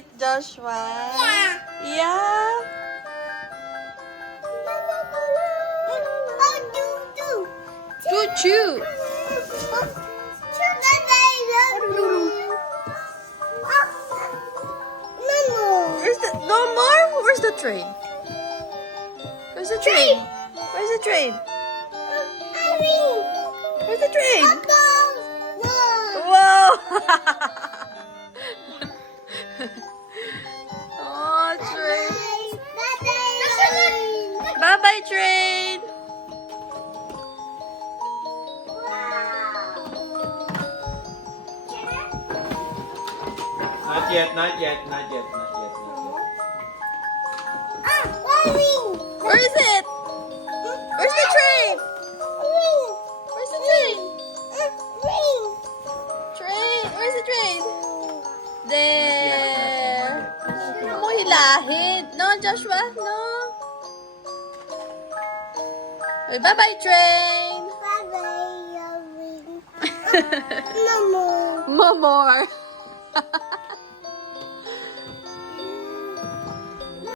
it, Joshua? Yeah. Yeah? Choo-choo. Where's the... No more? Where's the train? Where's the train? Where's the train? Where's the train? Whoa! Oh, train. Bye-bye, train. Not yet, not yet, not yet, not yet, not Where is it? Where's the train? Where's the train? Train. Where's the train? There. Huwag mo hilahin. No, Joshua? No. Well, bye-bye, train. No more. More.